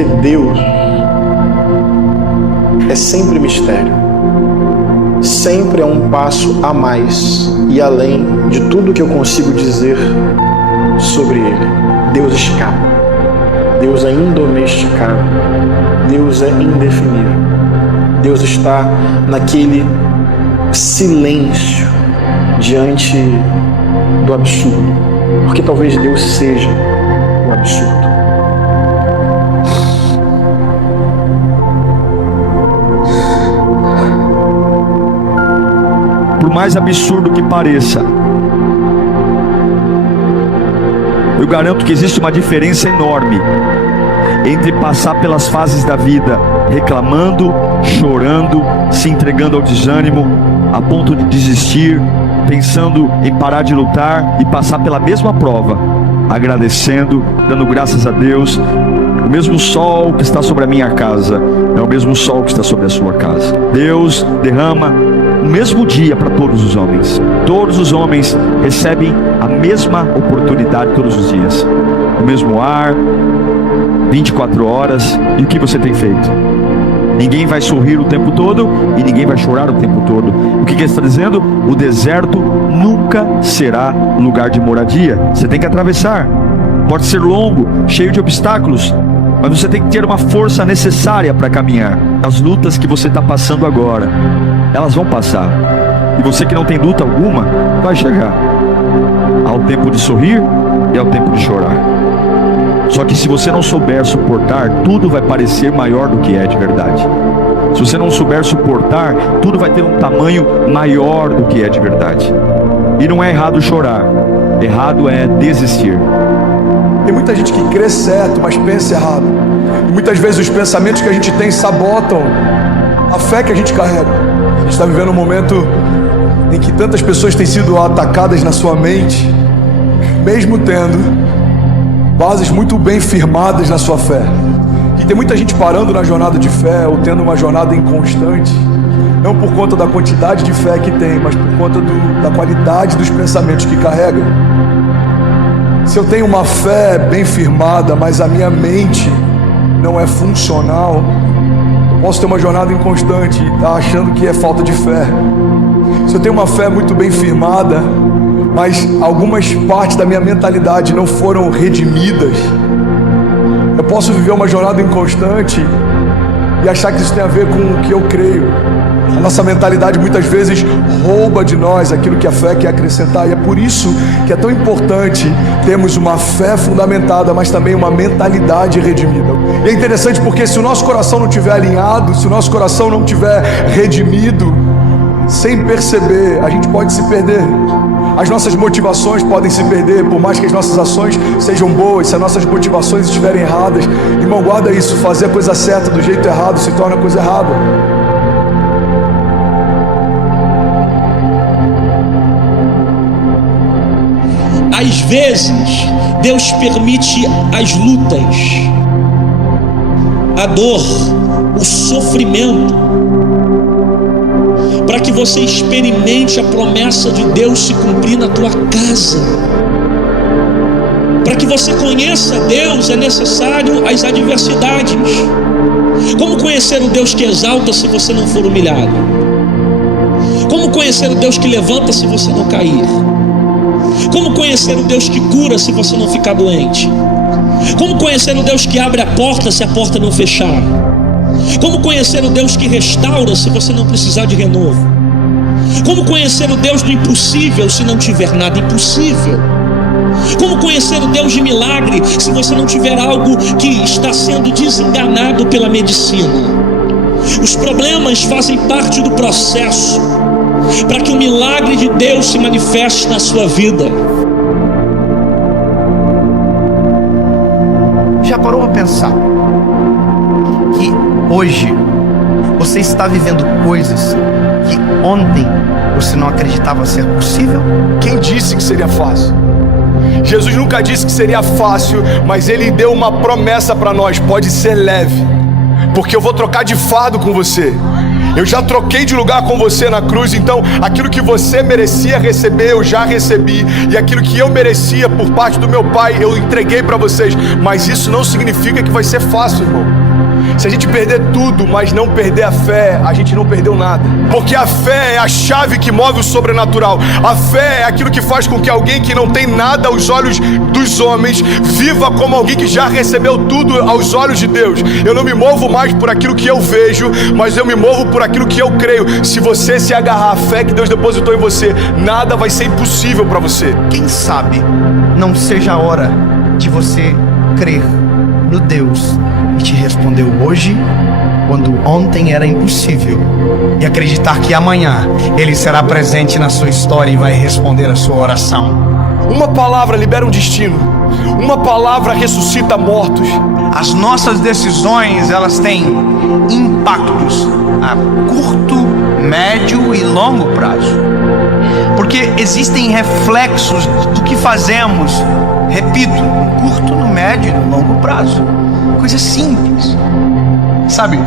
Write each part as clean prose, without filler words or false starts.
Porque Deus é sempre mistério. Sempre é um passo a mais e além de tudo que eu consigo dizer sobre Ele. Deus escapa. Deus é indomesticável. Deus é indefinível. Deus está naquele silêncio diante do absurdo. Porque talvez Deus seja o absurdo. Por mais absurdo que pareça, eu garanto que existe uma diferença enorme entre passar pelas fases da vida reclamando, chorando, se entregando ao desânimo, a ponto de desistir, pensando em parar de lutar, e passar pela mesma prova, agradecendo, dando graças a Deus. O mesmo sol que está sobre a minha casa é o mesmo sol que está sobre a sua casa. Deus derrama o mesmo dia para todos os homens. Todos os homens recebem a mesma oportunidade todos os dias. O mesmo ar, 24 horas. E o que você tem feito? Ninguém vai sorrir o tempo todo e ninguém vai chorar o tempo todo. O que ele está dizendo? O deserto nunca será lugar de moradia. Você tem que atravessar. Pode ser longo, cheio de obstáculos, mas você tem que ter uma força necessária para caminhar. As lutas que você está passando agora, elas vão passar. E você que não tem luta alguma, vai chegar. Há o tempo de sorrir e há o tempo de chorar. Só que se você não souber suportar, tudo vai parecer maior do que é de verdade. Se você não souber suportar, tudo vai ter um tamanho maior do que é de verdade. E não é errado chorar, errado é desistir. Tem muita gente que crê certo, mas pensa errado. E muitas vezes os pensamentos que a gente tem sabotam a fé que a gente carrega. A gente está vivendo um momento em que tantas pessoas têm sido atacadas na sua mente, mesmo tendo bases muito bem firmadas na sua fé. E tem muita gente parando na jornada de fé, ou tendo uma jornada inconstante, não por conta da quantidade de fé que tem, mas por conta da qualidade dos pensamentos que carrega. Se eu tenho uma fé bem firmada, mas a minha mente não é funcional, eu posso ter uma jornada inconstante e estar achando que é falta de fé. Se eu tenho uma fé muito bem firmada, mas algumas partes da minha mentalidade não foram redimidas, eu posso viver uma jornada inconstante e achar que isso tem a ver com o que eu creio. A nossa mentalidade muitas vezes rouba de nós aquilo que a fé quer acrescentar, e é por isso que é tão importante termos uma fé fundamentada, mas também uma mentalidade redimida. E é interessante porque se o nosso coração não estiver alinhado, se o nosso coração não estiver redimido, sem perceber, a gente pode se perder. As nossas motivações podem se perder, por mais que as nossas ações sejam boas. Se as nossas motivações estiverem erradas, irmão, guarda isso: fazer a coisa certa do jeito errado se torna a coisa errada. Às vezes, Deus permite as lutas, a dor, o sofrimento, para que você experimente a promessa de Deus se cumprir na tua casa. Para que você conheça Deus, é necessário as adversidades. Como conhecer o Deus que exalta se você não for humilhado? Como conhecer o Deus que levanta se você não cair? Como conhecer o Deus que cura se você não ficar doente? Como conhecer o Deus que abre a porta se a porta não fechar? Como conhecer o Deus que restaura se você não precisar de renovo? Como conhecer o Deus do impossível se não tiver nada impossível? Como conhecer o Deus de milagre se você não tiver algo que está sendo desenganado pela medicina? Os problemas fazem parte do processo para que o milagre de Deus se manifeste na sua vida. Já parou a pensar que hoje você está vivendo coisas que ontem você não acreditava ser possível? Quem disse que seria fácil? Jesus nunca disse que seria fácil, mas Ele deu uma promessa para nós: pode ser leve, porque eu vou trocar de fardo com você. Eu já troquei de lugar com você na cruz, então aquilo que você merecia receber, eu já recebi. E aquilo que eu merecia por parte do meu Pai, eu entreguei para vocês. Mas isso não significa que vai ser fácil, irmão. Se a gente perder tudo, mas não perder a fé, a gente não perdeu nada. Porque a fé é a chave que move o sobrenatural. A fé é aquilo que faz com que alguém que não tem nada aos olhos dos homens viva como alguém que já recebeu tudo aos olhos de Deus. Eu não me movo mais por aquilo que eu vejo, mas eu me movo por aquilo que eu creio. Se você se agarrar à fé que Deus depositou em você, nada vai ser impossível para você. Quem sabe não seja a hora de você crer no Deus que te respondeu hoje, quando ontem era impossível, e acreditar que amanhã Ele será presente na sua história e vai responder a sua oração. Uma palavra libera um destino. Uma palavra ressuscita mortos. As nossas decisões, elas têm impactos a curto, médio e longo prazo. Porque existem reflexos do que fazemos, repito, no curto, no médio e no longo prazo. Coisas simples, sabe?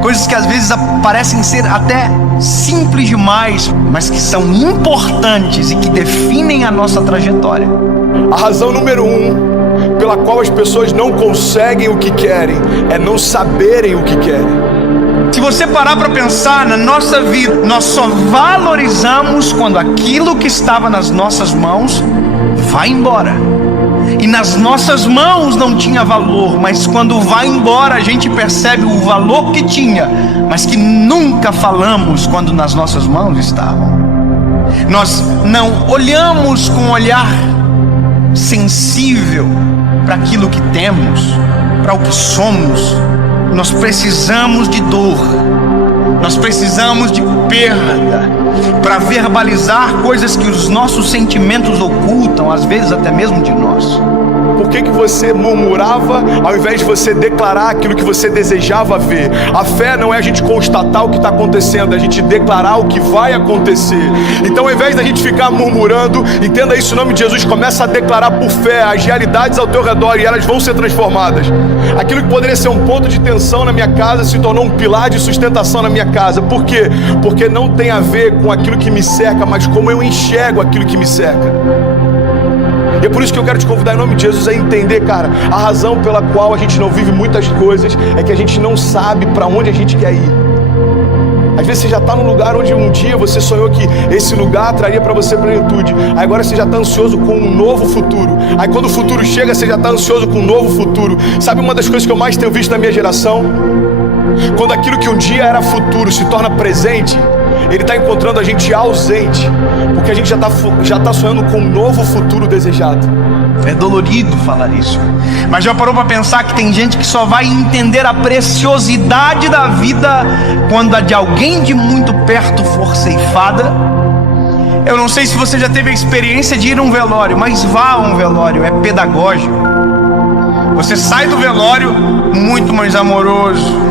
Coisas que às vezes parecem ser até simples demais, mas que são importantes e que definem a nossa trajetória. A razão número 1 pela qual as pessoas não conseguem o que querem é não saberem o que querem. Se você parar para pensar na nossa vida, nós só valorizamos quando aquilo que estava nas nossas mãos vai embora. E nas nossas mãos não tinha valor, mas quando vai embora a gente percebe o valor que tinha, mas que nunca falamos quando nas nossas mãos estavam. Nós não olhamos com um olhar sensível para aquilo que temos, para o que somos. Nós precisamos de dor, nós precisamos de perda para verbalizar coisas que os nossos sentimentos ocultam, às vezes até mesmo de nós. Por que você murmurava ao invés de você declarar aquilo que você desejava ver? A fé não é a gente constatar o que está acontecendo, é a gente declarar o que vai acontecer. Então, ao invés da gente ficar murmurando, entenda isso em nome de Jesus, começa a declarar por fé as realidades ao teu redor e elas vão ser transformadas. Aquilo que poderia ser um ponto de tensão na minha casa se tornou um pilar de sustentação na minha casa. Por quê? Porque não tem a ver com aquilo que me cerca, mas como eu enxergo aquilo que me cerca. E é por isso que eu quero te convidar em nome de Jesus a entender, cara, a razão pela qual a gente não vive muitas coisas é que a gente não sabe para onde a gente quer ir. Às vezes você já está num lugar onde um dia você sonhou que esse lugar traria para você plenitude. Aí agora você já está ansioso com um novo futuro. Aí quando o futuro chega, você já está ansioso com um novo futuro. Sabe uma das coisas que eu mais tenho visto na minha geração? Quando aquilo que um dia era futuro se torna presente, ele está encontrando a gente ausente, porque a gente já está sonhando com um novo futuro desejado. É dolorido falar isso, mas já parou para pensar que tem gente que só vai entender a preciosidade da vida quando a de alguém de muito perto for ceifada? Eu não sei se você já teve a experiência de ir a um velório, mas vá a um velório, é pedagógico. Você sai do velório muito mais amoroso.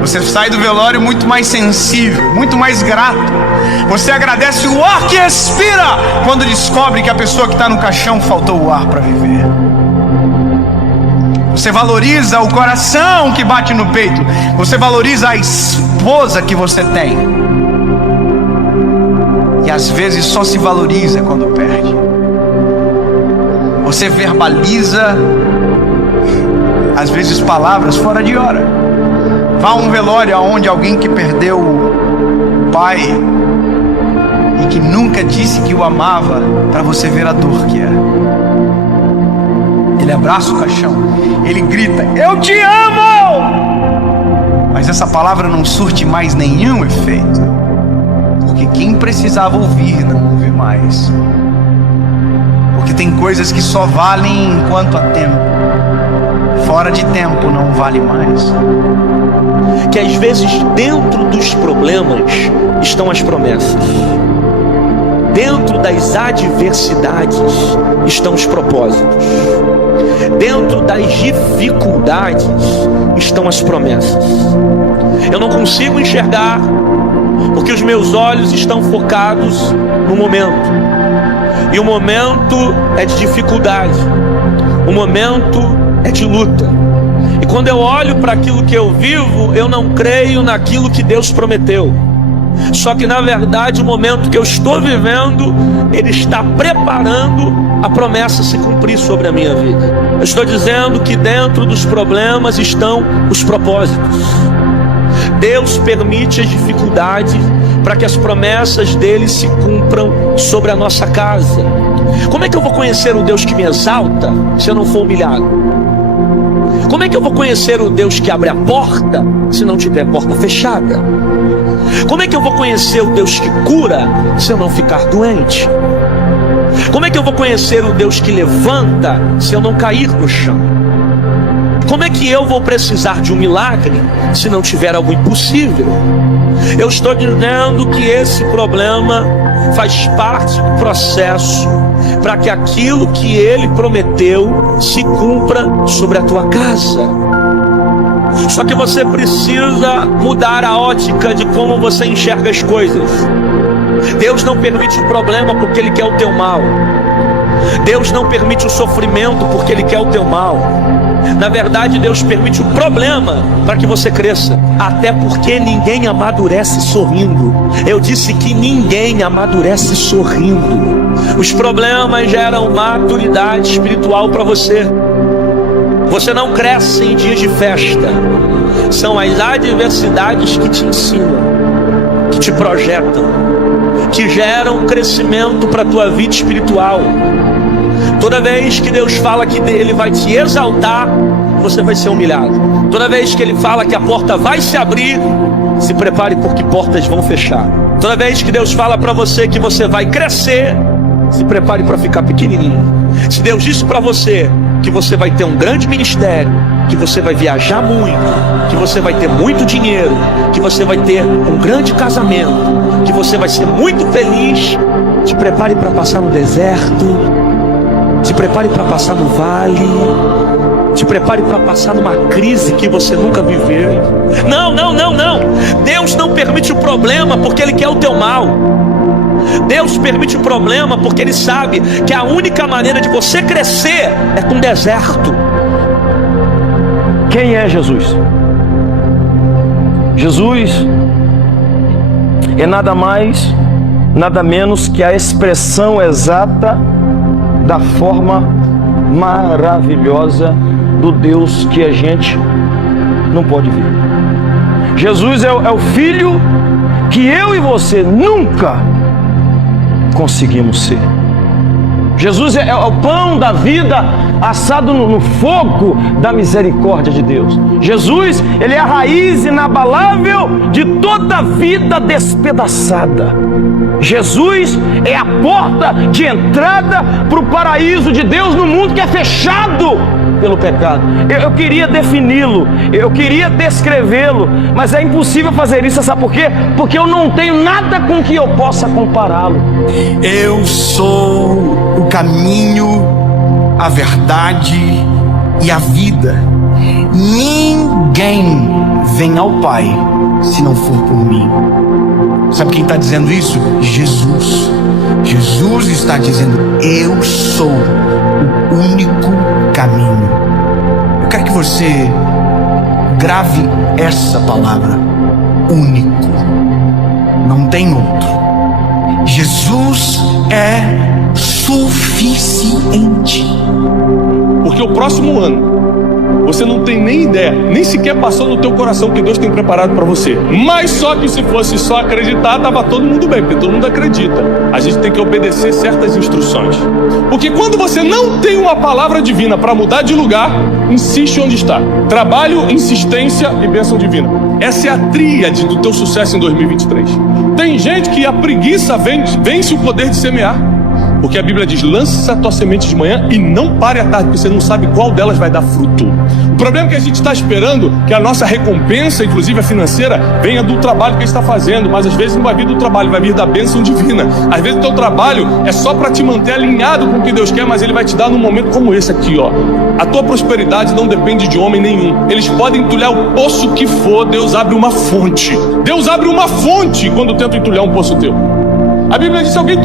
Você sai do velório muito mais sensível, muito mais grato. Você agradece o ar que respira quando descobre que a pessoa que está no caixão faltou o ar para viver. Você valoriza o coração que bate no peito. Você valoriza a esposa que você tem. E às vezes só se valoriza quando perde. Você verbaliza, às vezes, palavras fora de hora. Vá a um velório onde alguém que perdeu o pai e que nunca disse que o amava, para você ver a dor que é. Ele abraça o caixão, ele grita: eu te amo! Mas essa palavra não surte mais nenhum efeito, porque quem precisava ouvir não ouve mais. Porque tem coisas que só valem enquanto há tempo, fora de tempo não vale mais. Que às vezes dentro dos problemas estão as promessas, dentro das adversidades estão os propósitos, dentro das dificuldades estão as promessas. Eu não consigo enxergar porque os meus olhos estão focados no momento, e o momento é de dificuldade, o momento é de luta. Quando eu olho para aquilo que eu vivo, eu não creio naquilo que Deus prometeu. Só que na verdade o momento que eu estou vivendo, Ele está preparando a promessa se cumprir sobre a minha vida. Eu estou dizendo que dentro dos problemas estão os propósitos. Deus permite as dificuldades para que as promessas dele se cumpram sobre a nossa casa. Como é que eu vou conhecer o Deus que me exalta se eu não for humilhado? Como é que eu vou conhecer o Deus que abre a porta se não tiver porta fechada? Como é que eu vou conhecer o Deus que cura se eu não ficar doente? Como é que eu vou conhecer o Deus que levanta se eu não cair no chão? Como é que eu vou precisar de um milagre se não tiver algo impossível? Eu estou dizendo que esse problema faz parte do processo para que aquilo que Ele prometeu se cumpra sobre a tua casa. Só que você precisa mudar a ótica de como você enxerga as coisas. Deus não permite o problema porque Ele quer o teu mal. Deus não permite o sofrimento porque Ele quer o teu mal. Na verdade, Deus permite o problema para que você cresça. Até porque ninguém amadurece sorrindo. Eu disse que ninguém amadurece sorrindo. Os problemas geram maturidade espiritual para você. Você não cresce em dias de festa. São as adversidades que te ensinam, que te projetam, que geram crescimento para a tua vida espiritual. Toda vez que Deus fala que Ele vai te exaltar, você vai ser humilhado. Toda vez que Ele fala que a porta vai se abrir, se prepare porque portas vão fechar. Toda vez que Deus fala para você que você vai crescer, se prepare para ficar pequenininho. Se Deus disse para você que você vai ter um grande ministério, que você vai viajar muito, que você vai ter muito dinheiro, que você vai ter um grande casamento, que você vai ser muito feliz, se prepare para passar no deserto. Se prepare para passar no vale. Se prepare para passar numa crise que você nunca viveu. Não. Deus não permite o problema porque Ele quer o teu mal. Deus permite o problema porque Ele sabe que a única maneira de você crescer é com deserto. Quem é Jesus? Jesus é nada mais, nada menos que a expressão exata da forma maravilhosa do Deus que a gente não pode ver. Jesus é o Filho que eu e você nunca conseguimos ser. Jesus é o pão da vida assado no fogo da misericórdia de Deus. Jesus, Ele é a raiz inabalável de toda a vida despedaçada. Jesus é a porta de entrada para o paraíso de Deus no mundo que é fechado pelo pecado. Eu queria defini-lo, eu queria descrevê-lo, mas é impossível fazer isso, sabe por quê? Porque eu não tenho nada com que eu possa compará-lo. Eu sou o caminho, a verdade e a vida. Ninguém vem ao Pai se não for por mim. Sabe quem está dizendo isso? Jesus. Jesus está dizendo: eu sou o único caminho. Eu quero que você grave essa palavra: único. Não tem outro. Jesus é suficiente. Porque o próximo ano você não tem nem ideia, nem sequer passou no teu coração que Deus tem preparado para você. Mas só que se fosse só acreditar, tava todo mundo bem, porque todo mundo acredita. A gente tem que obedecer certas instruções. Porque quando você não tem uma palavra divina para mudar de lugar, insiste onde está. Trabalho, insistência e bênção divina. Essa é a tríade do teu sucesso em 2023. Tem gente que a preguiça vence o poder de semear. Porque a Bíblia diz: lança a tua semente de manhã e não pare à tarde, porque você não sabe qual delas vai dar fruto. O problema é que a gente está esperando que a nossa recompensa, inclusive a financeira, venha do trabalho que a gente está fazendo. Mas às vezes não vai vir do trabalho, vai vir da bênção divina. Às vezes o teu trabalho é só para te manter alinhado com o que Deus quer, mas Ele vai te dar num momento como esse aqui, ó. A tua prosperidade não depende de homem nenhum. Eles podem entulhar o poço que for, Deus abre uma fonte. Deus abre uma fonte quando tenta entulhar um poço teu. A Bíblia diz: se alguém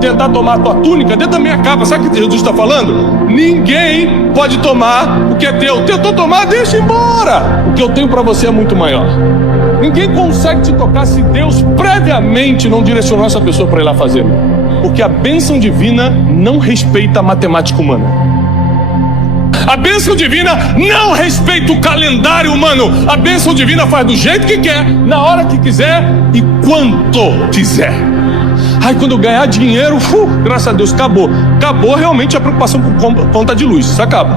tentar tomar a tua túnica, dê também a capa. Sabe o que Jesus está falando? Ninguém pode tomar o que é teu. Tentou tomar, deixa embora. O que eu tenho para você é muito maior. Ninguém consegue te tocar se Deus previamente não direcionou essa pessoa para ir lá fazer. Porque a bênção divina não respeita a matemática humana. A bênção divina não respeita o calendário humano. A bênção divina faz do jeito que quer, na hora que quiser e quanto quiser. Ai, quando eu ganhar dinheiro, graças a Deus, acabou. Acabou realmente a preocupação com conta de luz. Isso acaba.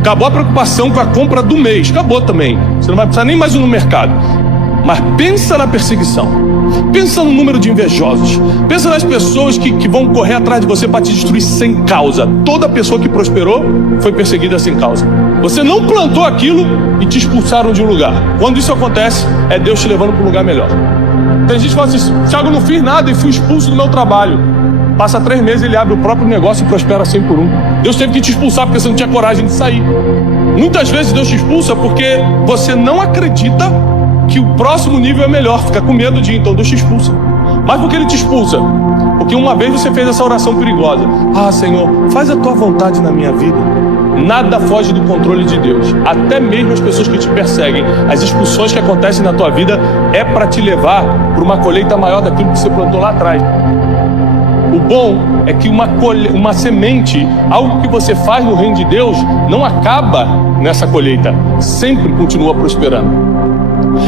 Acabou a preocupação com a compra do mês. Acabou também. Você não vai precisar nem mais ir no mercado. Mas pensa na perseguição. Pensa no número de invejosos. Pensa nas pessoas que vão correr atrás de você para te destruir sem causa. Toda pessoa que prosperou foi perseguida sem causa. Você não plantou aquilo e te expulsaram de um lugar. Quando isso acontece, é Deus te levando para um lugar melhor. Tem gente que fala assim: Thiago, eu não fiz nada e fui expulso do meu trabalho. Passa 3 meses, ele abre o próprio negócio e prospera 100 por 1. Deus teve que te expulsar porque você não tinha coragem de sair. Muitas vezes Deus te expulsa porque você não acredita que o próximo nível é melhor, fica com medo de ir, então Deus te expulsa. Mas por que Ele te expulsa? Porque uma vez você fez essa oração perigosa: ah, Senhor, faz a tua vontade na minha vida. Nada foge do controle de Deus. Até mesmo as pessoas que te perseguem, as expulsões que acontecem na tua vida é para te levar para uma colheita maior daquilo que você plantou lá atrás. O bom é que uma semente, algo que você faz no reino de Deus, não acaba nessa colheita, sempre continua prosperando.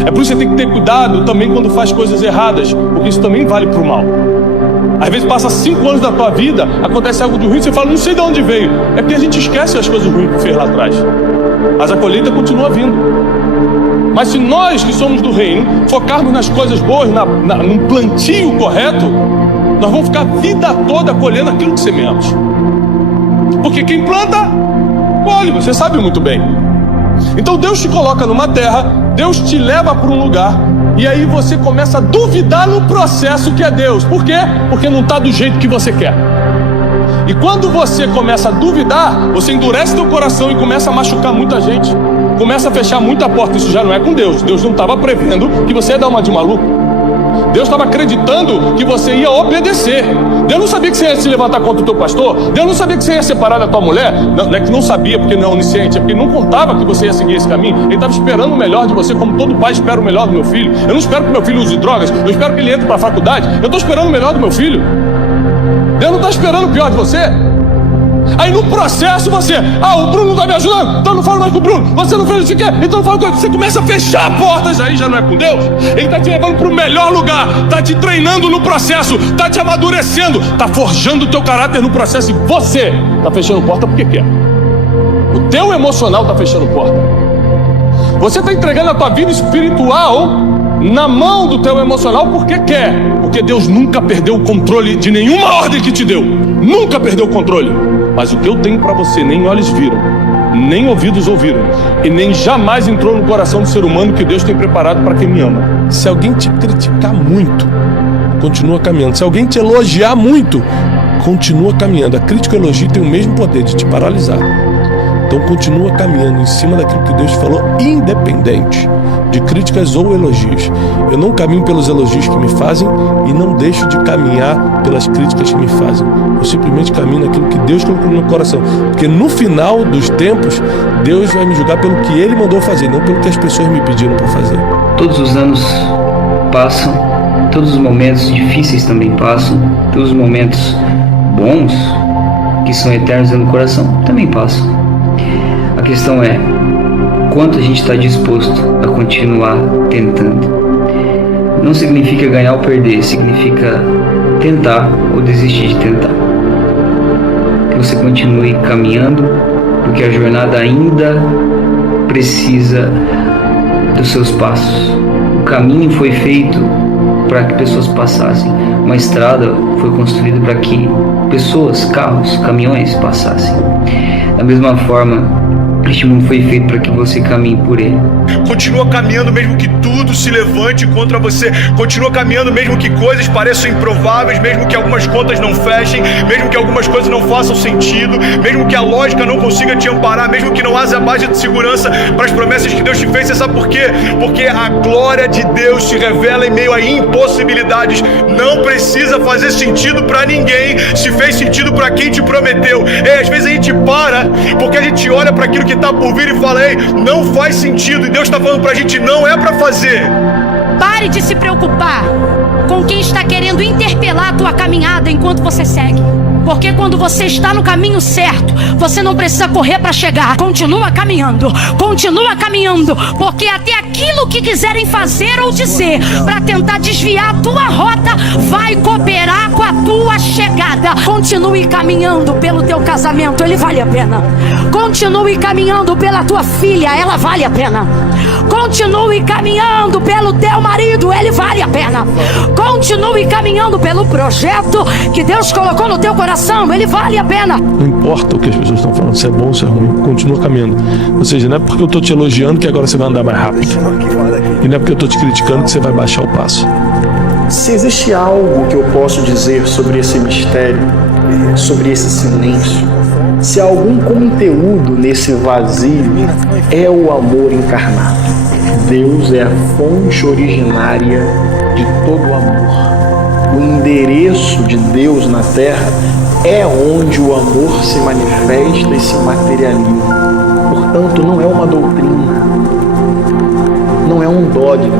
É por isso que você tem que ter cuidado também quando faz coisas erradas, porque isso também vale para o mal. Às vezes passa 5 anos da tua vida, acontece algo de ruim, você fala: não sei de onde veio. É porque a gente esquece as coisas ruins que fez lá atrás. Mas a colheita continua vindo. Mas se nós que somos do reino focarmos nas coisas boas, num plantio correto, nós vamos ficar a vida toda colhendo aquilo que semeamos. Porque quem planta, colhe, você sabe muito bem. Então Deus te coloca numa terra, Deus te leva para um lugar, e aí você começa a duvidar no processo que é Deus. Por quê? Porque não está do jeito que você quer. E quando você começa a duvidar, você endurece teu coração e começa a machucar muita gente. Começa a fechar muita porta. Isso já não é com Deus. Deus não estava prevendo que você ia dar uma de maluco. Deus estava acreditando que você ia obedecer. Deus não sabia que você ia se levantar contra o teu pastor. Deus não sabia que você ia separar da tua mulher. Não é que não sabia porque não é onisciente, é porque não contava que você ia seguir esse caminho. Ele estava esperando o melhor de você, como todo pai espera o melhor do meu filho. Eu não espero que meu filho use drogas, eu espero que ele entre para a faculdade. Eu estou esperando o melhor do meu filho. Deus não está esperando o pior de você. Aí no processo você: ah, o Bruno não está me ajudando, então não falo mais com o Bruno. Você não fez isso aqui, então não falo com ele. Você começa a fechar portas, aí já não é com Deus. Ele está te levando para o melhor lugar, está te treinando no processo, está te amadurecendo, está forjando o teu caráter no processo. E você está fechando porta porque quer. O teu emocional está fechando porta. Você está entregando a tua vida espiritual na mão do teu emocional porque quer. Porque Deus nunca perdeu o controle de nenhuma ordem que te deu. Nunca perdeu o controle. Mas o que eu tenho para você, nem olhos viram, nem ouvidos ouviram, e nem jamais entrou no coração do ser humano que Deus tem preparado para quem me ama. Se alguém te criticar muito, continua caminhando. Se alguém te elogiar muito, continua caminhando. A crítica e o elogio tem o mesmo poder de te paralisar. Então continua caminhando em cima daquilo que Deus falou, independente de críticas ou elogios. Eu não caminho pelos elogios que me fazem e não deixo de caminhar pelas críticas que me fazem. Eu simplesmente caminho naquilo que Deus colocou no meu coração. Porque no final dos tempos, Deus vai me julgar pelo que Ele mandou fazer, não pelo que as pessoas me pediram para fazer. Todos os anos passam, todos os momentos difíceis também passam, todos os momentos bons, que são eternos no coração, também passam. A questão é, quanto a gente está disposto a continuar tentando? Não significa ganhar ou perder, significa tentar ou desistir de tentar. Que você continue caminhando, porque a jornada ainda precisa dos seus passos. O caminho foi feito para que pessoas passassem. Uma estrada foi construída para que pessoas, carros, caminhões passassem. Da mesma forma, Este mundo foi feito para que você caminhe por ele. Continua caminhando mesmo que tudo se levante contra você. Continua caminhando mesmo que coisas pareçam improváveis, mesmo que algumas contas não fechem, mesmo que algumas coisas não façam sentido, mesmo que a lógica não consiga te amparar, mesmo que não haja base de segurança para as promessas que Deus te fez. Você sabe por quê? Porque a glória de Deus se revela em meio a impossibilidades. Não precisa fazer sentido para ninguém se fez sentido para quem te prometeu. Às vezes a gente para porque a gente olha para aquilo que está por vir e fala: ei, não faz sentido, e Deus está falando para a gente: não é para fazer. Pare de se preocupar com quem está querendo interpelar a tua caminhada enquanto você segue. Porque quando você está no caminho certo, você não precisa correr para chegar. Continua caminhando, porque até aquilo que quiserem fazer ou dizer para tentar desviar a tua rota vai cooperar com a tua chegada. Continue caminhando pelo teu casamento, ele vale a pena. Continue caminhando pela tua filha, ela vale a pena. Continue caminhando pelo teu marido, ele vale a pena. Continue caminhando pelo projeto que Deus colocou no teu coração, ele vale a pena. Não importa o que as pessoas estão falando, se é bom ou se é ruim, continua caminhando. Ou seja, não é porque eu estou te elogiando que agora você vai andar mais rápido. E não é porque eu estou te criticando que você vai baixar o passo. Se existe algo que eu posso dizer sobre esse mistério, sobre esse silêncio, se há algum conteúdo nesse vazio, é o amor encarnado. Deus é a fonte originária de todo o amor. O endereço de Deus na terra é onde o amor se manifesta e se materializa. Portanto, não é uma doutrina, não é um dogma,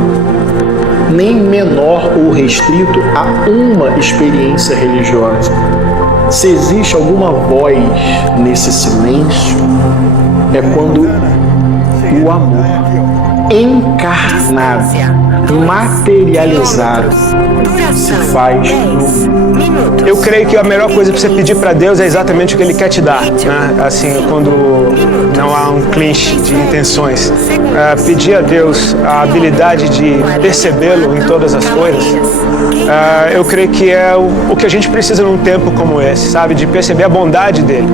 nem menor ou restrito a uma experiência religiosa. Se existe alguma voz nesse silêncio, é quando o amor encarnado, materializado, se faz no... Eu creio que a melhor coisa para você pedir para Deus é exatamente o que Ele quer te dar, né? Assim, quando não há um clinch de intenções. Pedir a Deus a habilidade de percebê-lo em todas as coisas, eu creio que é o que a gente precisa num tempo como esse, sabe? De perceber a bondade dEle.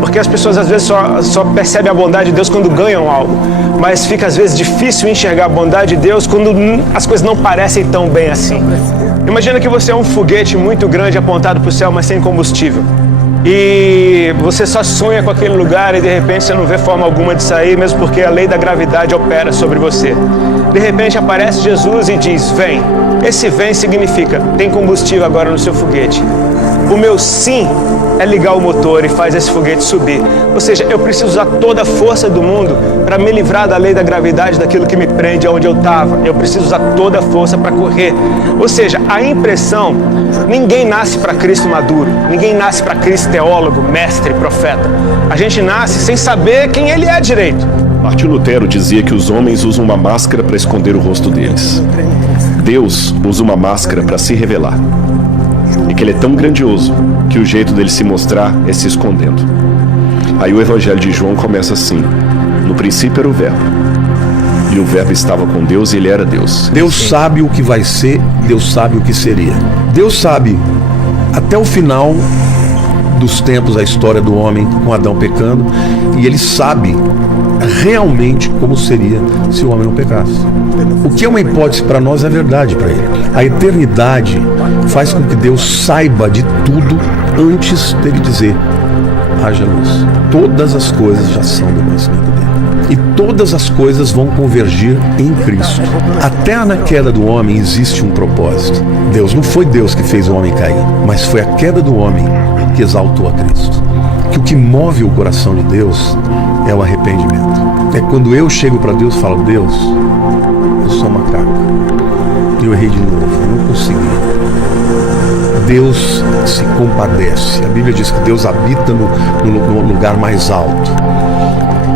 Porque as pessoas às vezes só percebem a bondade de Deus quando ganham algo, mas fica às vezes difícil enxergar a bondade de Deus quando as coisas não parecem tão bem assim. Imagina que você é um foguete muito grande apontado para o céu, mas sem combustível. E você só sonha com aquele lugar e de repente você não vê forma alguma de sair, mesmo porque a lei da gravidade opera sobre você. De repente aparece Jesus e diz: vem. Esse vem significa: tem combustível agora no seu foguete. O meu sim é ligar o motor e faz esse foguete subir. Ou seja, eu preciso usar toda a força do mundo para me livrar da lei da gravidade, daquilo que me prende aonde eu estava. Eu preciso usar toda a força para correr. Ou seja, a impressão, ninguém nasce para Cristo maduro, ninguém nasce para Cristo teólogo, mestre, profeta. A gente nasce sem saber quem Ele é direito. Martim Lutero dizia que os homens usam uma máscara para esconder o rosto deles. Deus usa uma máscara para se revelar. E que Ele é tão grandioso que o jeito dele se mostrar é se escondendo. Aí o Evangelho de João começa assim: no princípio era o Verbo, e o Verbo estava com Deus e Ele era Deus. Deus sabe o que vai ser, Deus sabe o que seria. Deus sabe até o final dos tempos a história do homem com Adão pecando, e Ele sabe realmente como seria se o homem não pecasse. O que é uma hipótese para nós é verdade para Ele. A eternidade faz com que Deus saiba de tudo antes dele dizer: haja luz. Todas as coisas já são do conhecimento dele. E todas as coisas vão convergir em Cristo. Até na queda do homem existe um propósito. Não foi Deus que fez o homem cair, mas foi a queda do homem que exaltou a Cristo. Que o que move o coração de Deus é o arrependimento. É quando eu chego para Deus e falo: Deus, eu sou macaco, eu errei de novo, eu não consegui. Deus se compadece. A Bíblia diz que Deus habita no lugar mais alto,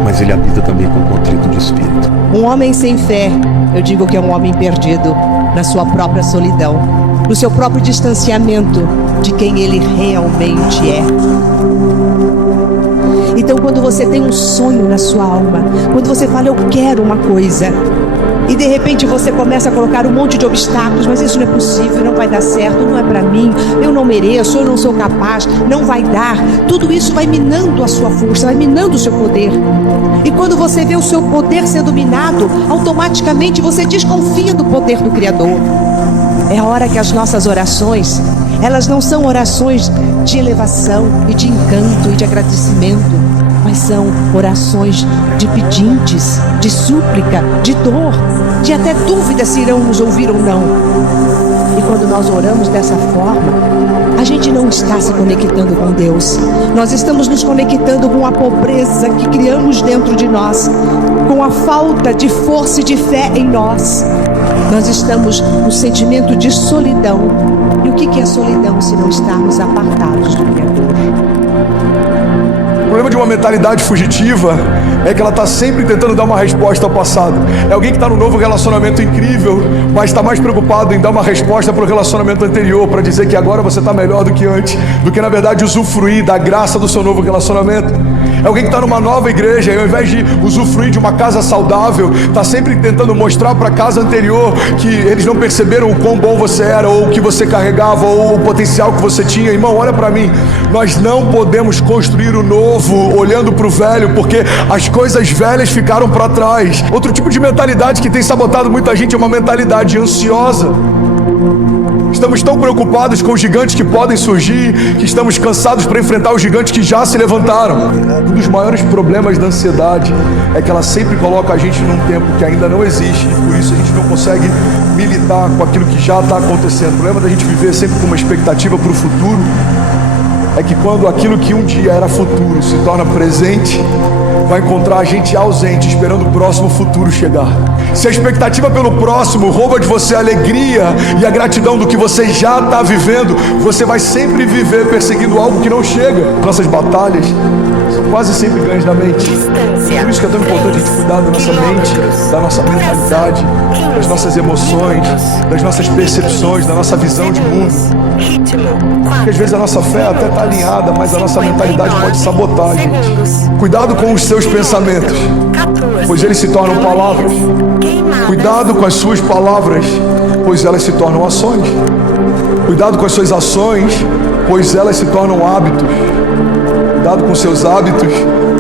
mas Ele habita também com contrito de espírito. Um homem sem fé, eu digo que é um homem perdido na sua própria solidão, no seu próprio distanciamento de quem ele realmente é. Então, quando você tem um sonho na sua alma, quando você fala: eu quero uma coisa, E de repente você começa a colocar um monte de obstáculos, mas isso não é possível, não vai dar certo, não é para mim, eu não mereço, eu não sou capaz, não vai dar. Tudo isso vai minando a sua força, vai minando o seu poder. E quando você vê o seu poder sendo minado, automaticamente você desconfia do poder do Criador. É a hora que as nossas orações, elas não são orações de elevação e de encanto e de agradecimento, mas são orações de pedintes, de súplica, de dor, de até dúvida se irão nos ouvir ou não. E quando nós oramos dessa forma, a gente não está se conectando com Deus. Nós estamos nos conectando com a pobreza que criamos dentro de nós, com a falta de força e de fé em nós. Nós estamos no sentimento de solidão. E o que é solidão se não estarmos apartados do Criador? O problema de uma mentalidade fugitiva é que ela está sempre tentando dar uma resposta ao passado. É alguém que está num novo relacionamento incrível, mas está mais preocupado em dar uma resposta para o relacionamento anterior, para dizer que agora você está melhor do que antes, do que na verdade usufruir da graça do seu novo relacionamento. É alguém que está numa nova igreja e ao invés de usufruir de uma casa saudável, está sempre tentando mostrar para a casa anterior que eles não perceberam o quão bom você era, ou o que você carregava, ou o potencial que você tinha. Irmão, olha para mim, nós não podemos construir o novo olhando para o velho, porque as coisas velhas ficaram para trás. Outro tipo de mentalidade que tem sabotado muita gente é uma mentalidade ansiosa. Estamos tão preocupados com os gigantes que podem surgir, que estamos cansados para enfrentar os gigantes que já se levantaram. Um dos maiores problemas da ansiedade é que ela sempre coloca a gente num tempo que ainda não existe, e por isso a gente não consegue militar com aquilo que já está acontecendo. O problema da gente viver sempre com uma expectativa para o futuro é que quando aquilo que um dia era futuro se torna presente, vai encontrar a gente ausente, esperando o próximo futuro chegar. Se a expectativa pelo próximo rouba de você a alegria e a gratidão do que você já está vivendo, você vai sempre viver perseguindo algo que não chega. Nossas batalhas são quase sempre ganhas na mente. Por isso que é tão importante a gente cuidar da nossa mente, da nossa mentalidade, das nossas emoções, das nossas percepções, da nossa visão de mundo. Porque às vezes a nossa fé até está alinhada, mas a nossa mentalidade pode sabotar a gente. Cuidado com os seus pensamentos, pois eles se tornam palavras. Cuidado com as suas palavras, pois elas se tornam ações. Cuidado com as suas ações, pois elas se tornam hábitos. Cuidado com seus hábitos,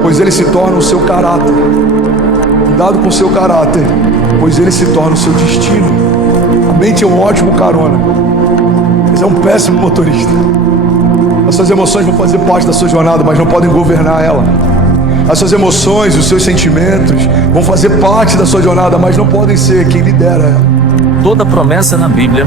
pois eles se tornam o seu caráter. Cuidado com o seu caráter, pois ele se torna o seu destino. A mente é um ótimo carona, mas é um péssimo motorista. As suas emoções vão fazer parte da sua jornada, mas não podem governar ela. As suas emoções, os seus sentimentos vão fazer parte da sua jornada, mas não podem ser quem lidera ela. Toda promessa na Bíblia,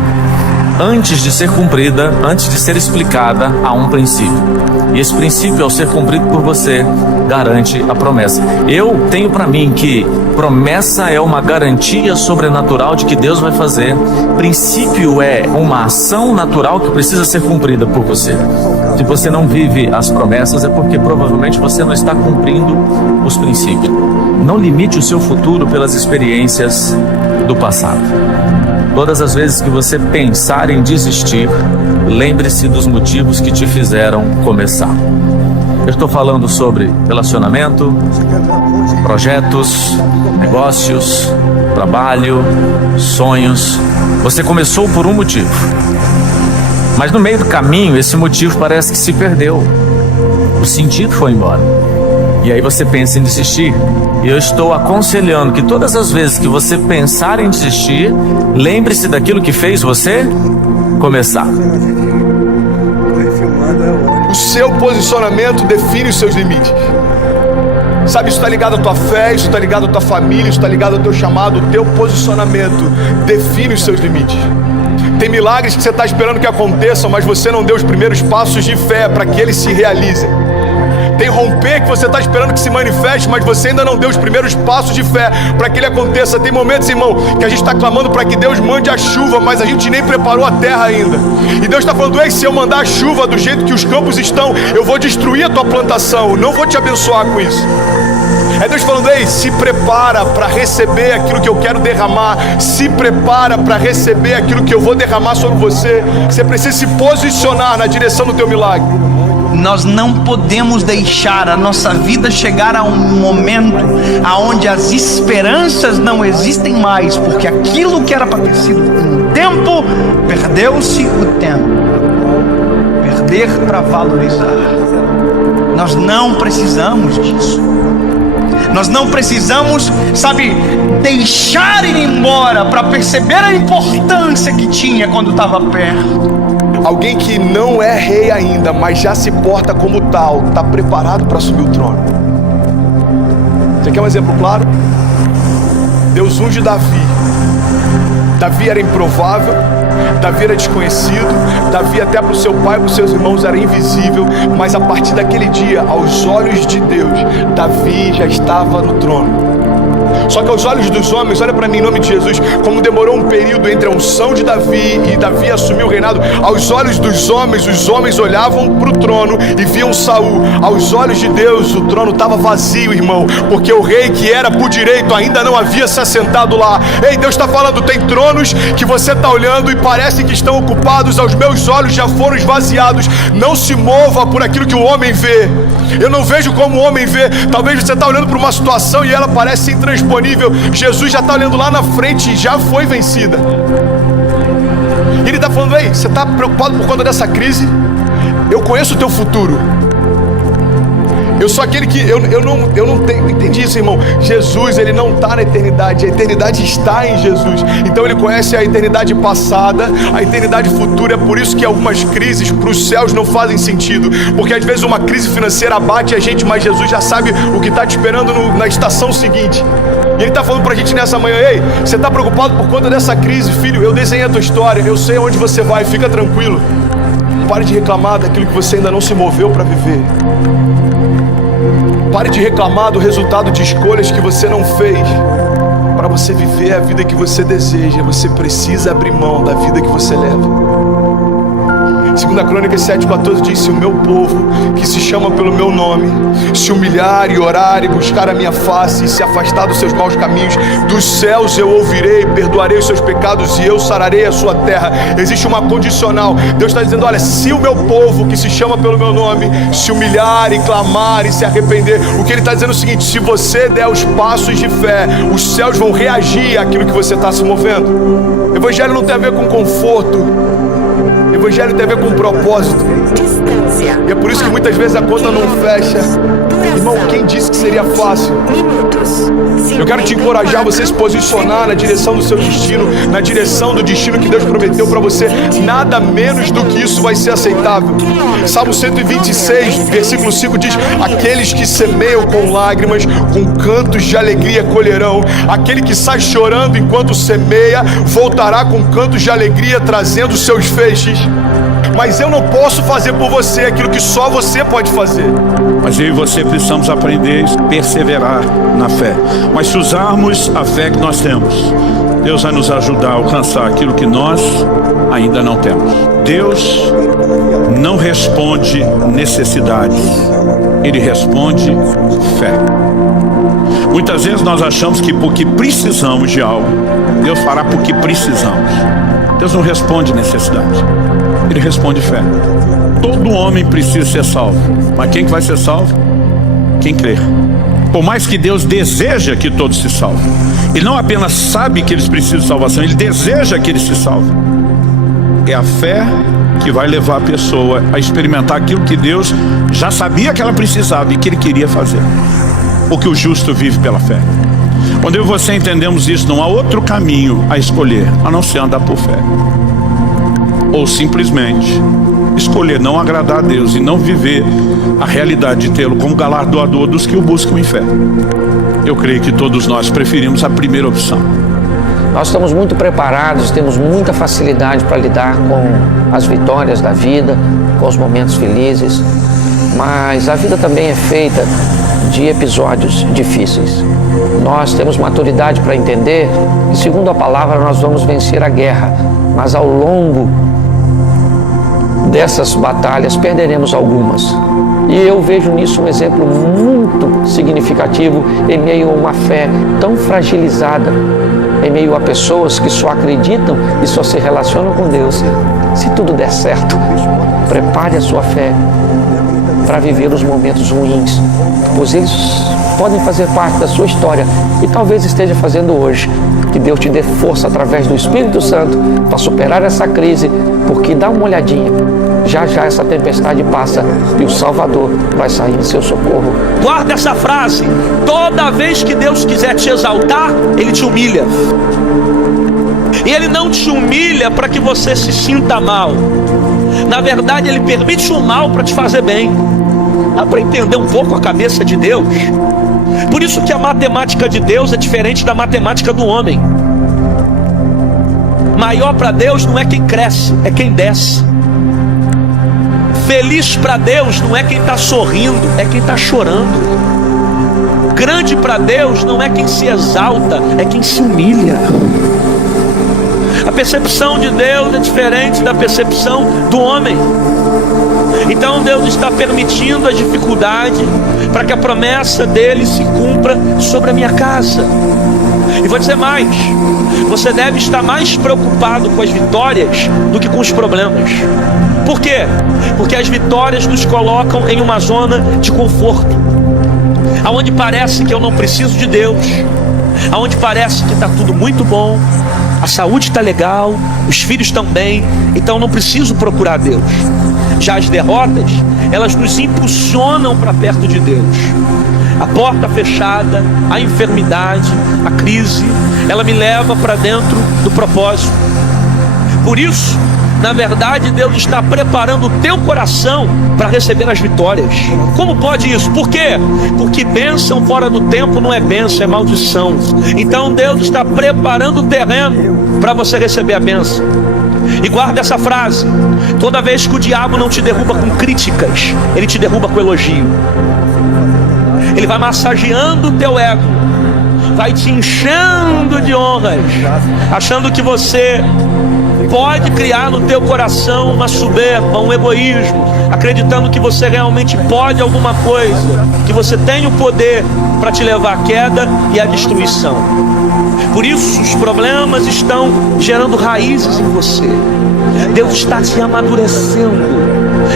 antes de ser cumprida, antes de ser explicada, há um princípio. E esse princípio, ao ser cumprido por você, garante a promessa. Eu tenho para mim que promessa é uma garantia sobrenatural de que Deus vai fazer. Princípio é uma ação natural que precisa ser cumprida por você. Se você não vive as promessas, é porque provavelmente você não está cumprindo os princípios. Não limite o seu futuro pelas experiências do passado. Todas as vezes que você pensar em desistir, lembre-se dos motivos que te fizeram começar. Eu estou falando sobre relacionamento, projetos, negócios, trabalho, sonhos. Você começou por um motivo, mas no meio do caminho esse motivo parece que se perdeu. O sentido foi embora. E aí você pensa em desistir. E eu estou aconselhando que todas as vezes que você pensar em desistir, lembre-se daquilo que fez você começar. O seu posicionamento define os seus limites. Sabe, isso está ligado à tua fé, isso está ligado à tua família, isso está ligado ao teu chamado. O teu posicionamento define os seus limites. Tem milagres que você está esperando que aconteçam, mas você não deu os primeiros passos de fé para que eles se realizem. Tem romper que você está esperando que se manifeste, mas você ainda não deu os primeiros passos de fé para que ele aconteça. Tem momentos, irmão, que a gente está clamando para que Deus mande a chuva, mas a gente nem preparou a terra ainda. E Deus está falando: ei, se eu mandar a chuva do jeito que os campos estão, eu vou destruir a tua plantação, não vou te abençoar com isso. É Deus falando: ei, se prepara para receber aquilo que eu quero derramar. Se prepara para receber aquilo que eu vou derramar sobre você. Você precisa se posicionar na direção do teu milagre. Nós não podemos deixar a nossa vida chegar a um momento aonde as esperanças não existem mais, porque aquilo que era para ter sido um tempo, perdeu-se o tempo. Perder para valorizar. Nós não precisamos disso. Nós não precisamos, deixar ir embora para perceber a importância que tinha quando estava perto. Alguém que não é rei ainda, mas já se porta como tal, está preparado para assumir o trono. Você quer um exemplo claro? Deus unge Davi. Davi era improvável, Davi era desconhecido, Davi até para o seu pai e para os seus irmãos era invisível, mas a partir daquele dia, aos olhos de Deus, Davi já estava no trono. Só que aos olhos dos homens, olha para mim em nome de Jesus, como demorou um período entre a unção de Davi e Davi assumir o reinado, aos olhos dos homens, os homens olhavam para o trono e viam Saul. Aos olhos de Deus, o trono estava vazio, irmão, porque o rei que era por direito ainda não havia se assentado lá. Ei, Deus está falando, tem tronos que você está olhando e parece que estão ocupados, aos meus olhos já foram esvaziados. Não se mova por aquilo que o homem vê. Eu não vejo como o homem vê. Talvez você está olhando para uma situação e ela parece intransponível. Jesus já está olhando lá na frente e já foi vencida. Ele está falando, ei, você está preocupado por conta dessa crise? Eu conheço o teu futuro. Eu sou aquele que, eu não tenho, entendi isso, irmão. Jesus, ele não está na eternidade, a eternidade está em Jesus. Então ele conhece a eternidade passada, a eternidade futura. É por isso que algumas crises para os céus não fazem sentido, porque às vezes uma crise financeira abate a gente, mas Jesus já sabe o que está te esperando na estação seguinte. E ele está falando para a gente nessa manhã, ei, você está preocupado por conta dessa crise, filho? Eu desenhei a tua história, eu sei aonde você vai, fica tranquilo. Pare de reclamar daquilo que você ainda não se moveu para viver. Pare de reclamar do resultado de escolhas que você não fez. Para você viver a vida que você deseja, você precisa abrir mão da vida que você leva. 2 Crônicas 7,14 diz: se o meu povo, que se chama pelo meu nome, se humilhar e orar e buscar a minha face e se afastar dos seus maus caminhos, dos céus eu ouvirei, perdoarei os seus pecados e eu sararei a sua terra. Existe uma condicional. Deus está dizendo, olha, se o meu povo, que se chama pelo meu nome, se humilhar e clamar e se arrepender, o que ele está dizendo é o seguinte: se você der os passos de fé, os céus vão reagir àquilo que você está se movendo. Evangelho não tem a ver com conforto, Evangelho tem a ver com propósito. E é por isso que muitas vezes a conta não fecha. Irmão, quem disse que seria fácil? Eu quero te encorajar a você se posicionar na direção do seu destino, na direção do destino que Deus prometeu para você. Nada menos do que isso vai ser aceitável. Salmo 126, versículo 5 diz: aqueles que semeiam com lágrimas, com cantos de alegria colherão. Aquele que sai chorando enquanto semeia, voltará com cantos de alegria, trazendo seus feixes. Mas eu não posso fazer por você aquilo que só você pode fazer. Mas eu e você precisamos aprender a perseverar na fé. Mas se usarmos a fé que nós temos, Deus vai nos ajudar a alcançar aquilo que nós ainda não temos. Deus não responde necessidades, Ele responde fé. Muitas vezes nós achamos que porque precisamos de algo, Deus fará porque precisamos. Deus não responde necessidade, Ele responde fé. Todo homem precisa ser salvo, mas quem que vai ser salvo? Quem crer. Por mais que Deus deseja que todos se salvem, Ele não apenas sabe que eles precisam de salvação, Ele deseja que eles se salvem. É a fé que vai levar a pessoa a experimentar aquilo que Deus já sabia que ela precisava e que Ele queria fazer. Porque o justo vive pela fé. Quando eu e você entendemos isso, não há outro caminho a escolher a não ser andar por fé, ou simplesmente escolher não agradar a Deus e não viver a realidade de tê-lo como galardoador dos que o buscam em fé. Eu creio que todos nós preferimos a primeira opção. Nós estamos muito preparados, temos muita facilidade para lidar com as vitórias da vida, com os momentos felizes, mas a vida também é feita de episódios difíceis. Nós temos maturidade para entender que, segundo a palavra, nós vamos vencer a guerra, mas ao longo dessas batalhas perderemos algumas. E eu vejo nisso um exemplo muito significativo em meio a uma fé tão fragilizada, em meio a pessoas que só acreditam e só se relacionam com Deus. Se tudo der certo, prepare a sua fé, para viver os momentos ruins, pois eles podem fazer parte da sua história e talvez esteja fazendo hoje. Que Deus te dê força através do Espírito Santo para superar essa crise, porque dá uma olhadinha, já já essa tempestade passa e o Salvador vai sair em seu socorro. Guarda essa frase: toda vez que Deus quiser te exaltar, Ele te humilha. E Ele não te humilha para que você se sinta mal. Na verdade, Ele permite o mal para te fazer bem. Dá para entender um pouco a cabeça de Deus? Por isso que a matemática de Deus é diferente da matemática do homem. Maior para Deus não é quem cresce, é quem desce. Feliz para Deus não é quem está sorrindo, é quem está chorando. Grande para Deus não é quem se exalta, é quem se humilha. A percepção de Deus é diferente da percepção do homem. Então Deus está permitindo a dificuldade para que a promessa dele se cumpra sobre a minha casa. E vou dizer mais: você deve estar mais preocupado com as vitórias do que com os problemas. Por quê? Porque as vitórias nos colocam em uma zona de conforto, aonde parece que eu não preciso de Deus, aonde parece que está tudo muito bom, a saúde está legal, os filhos estão bem, então eu não preciso procurar Deus. Já as derrotas, elas nos impulsionam para perto de Deus. A porta fechada, a enfermidade, a crise, ela me leva para dentro do propósito. Por isso, na verdade, Deus está preparando o teu coração para receber as vitórias. Como pode isso? Por quê? Porque bênção fora do tempo não é bênção, é maldição. Então Deus está preparando o terreno para você receber a bênção. E guarda essa frase: toda vez que o diabo não te derruba com críticas, ele te derruba com elogio. Ele vai massageando o teu ego, vai te enchendo de honras, achando que você pode criar no teu coração uma soberba, um egoísmo, acreditando que você realmente pode alguma coisa, que você tem o poder para te levar à queda e à destruição. Por isso os problemas estão gerando raízes em você. Deus está te amadurecendo,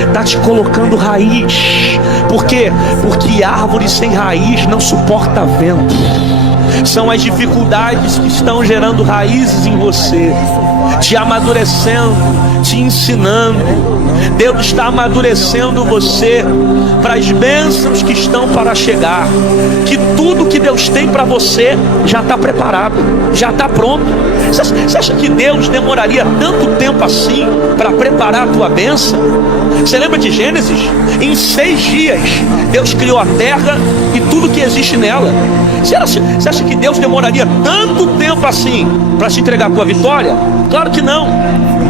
está te colocando raiz. Por quê? Porque árvore sem raiz não suporta vento. São as dificuldades que estão gerando raízes em você, te amadurecendo, te ensinando. Deus está amadurecendo você para as bênçãos que estão para chegar. Que tudo que Deus tem para você já está preparado, já está pronto. Você acha que Deus demoraria tanto tempo assim para preparar a tua bênção? Você lembra de Gênesis? Em 6 dias Deus criou a terra e tudo que existe nela. Você acha que Deus demoraria tanto tempo assim para te entregar a tua vitória? Claro que não.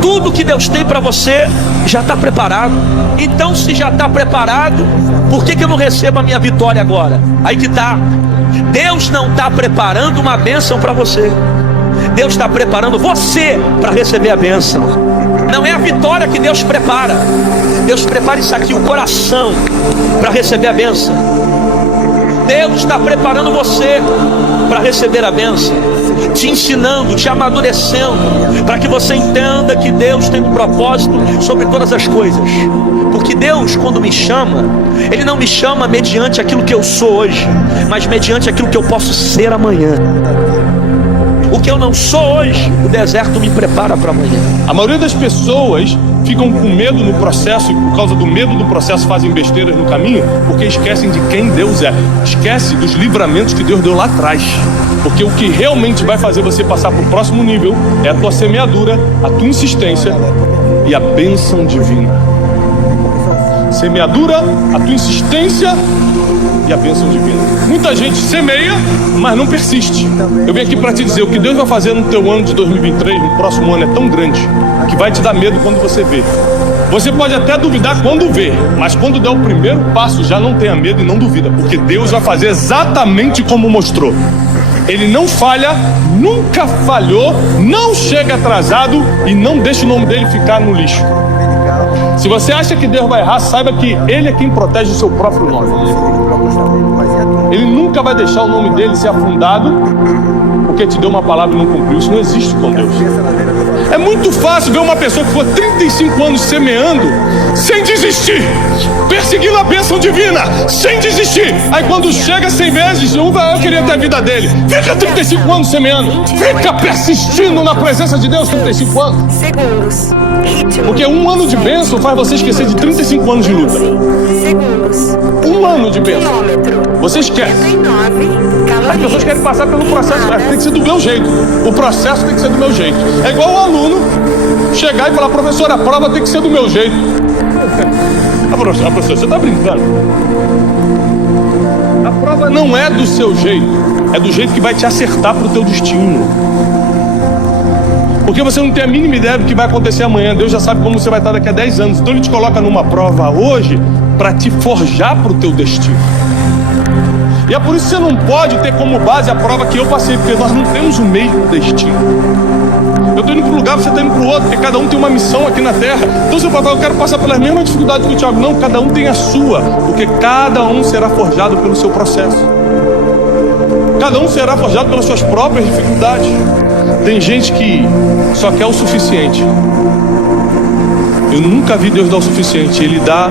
Tudo que Deus tem para você já está preparado. Então, se já está preparado, por que eu não recebo a minha vitória agora? Aí que está. Deus não está preparando uma bênção para você. Deus está preparando você para receber a bênção. Não é a vitória que Deus prepara. Deus prepara isso aqui, o coração, para receber a bênção. Deus está preparando você para receber a bênção, te ensinando, te amadurecendo, para que você entenda que Deus tem um propósito sobre todas as coisas. Porque Deus, quando me chama, Ele não me chama mediante aquilo que eu sou hoje, mas mediante aquilo que eu posso ser amanhã. O que eu não sou hoje, o deserto me prepara para amanhã. A maioria das pessoas ficam com medo no processo, e por causa do medo do processo fazem besteiras no caminho, porque esquecem de quem Deus é. Esquece dos livramentos que Deus deu lá atrás. Porque o que realmente vai fazer você passar para o próximo nível é a tua semeadura, a tua insistência e a bênção divina. Semeadura, a tua insistência e a bênção divina. Muita gente semeia, mas não persiste. Eu vim aqui para te dizer, o que Deus vai fazer no teu ano de 2023, no próximo ano, é tão grande que vai te dar medo quando você vê. Você pode até duvidar quando vê, mas quando der o primeiro passo, já não tenha medo e não duvida, porque Deus vai fazer exatamente como mostrou. Ele não falha, nunca falhou, não chega atrasado e não deixa o nome dele ficar no lixo. Se você acha que Deus vai errar, saiba que Ele é quem protege o seu próprio nome. Ele nunca vai deixar o nome dele ser afundado porque te deu uma palavra e não cumpriu. Isso não existe com Deus. É muito fácil ver uma pessoa que ficou 35 anos semeando, sem desistir, perseguindo a bênção divina, sem desistir. Aí quando chega 100 vezes, eu queria ter a vida dele. Fica 35 anos semeando, fica persistindo na presença de Deus 35 anos. Porque 1 ano de bênção faz você esquecer de 35 anos de luta. 1 ano de bênção. Você esquece. As pessoas querem passar pelo processo, tem que ser do meu jeito. O processo tem que ser do meu jeito. É igual o aluno chegar e falar: professor, a prova tem que ser do meu jeito. Professor, você está brincando? A prova não é do seu jeito, é do jeito que vai te acertar para o teu destino. Porque você não tem a mínima ideia do que vai acontecer amanhã. Deus já sabe como você vai estar daqui a 10 anos. Então Ele te coloca numa prova hoje para te forjar para o teu destino. E é por isso que você não pode ter como base a prova que eu passei, porque nós não temos o mesmo destino. Eu estou indo para um lugar, você está indo para o outro, porque cada um tem uma missão aqui na terra. Então você fala: eu quero passar pelas mesmas dificuldades que o Tiago. Não, cada um tem a sua, porque cada um será forjado pelo seu processo. Cada um será forjado pelas suas próprias dificuldades. Tem gente que só quer o suficiente. Eu nunca vi Deus dar o suficiente. Ele dá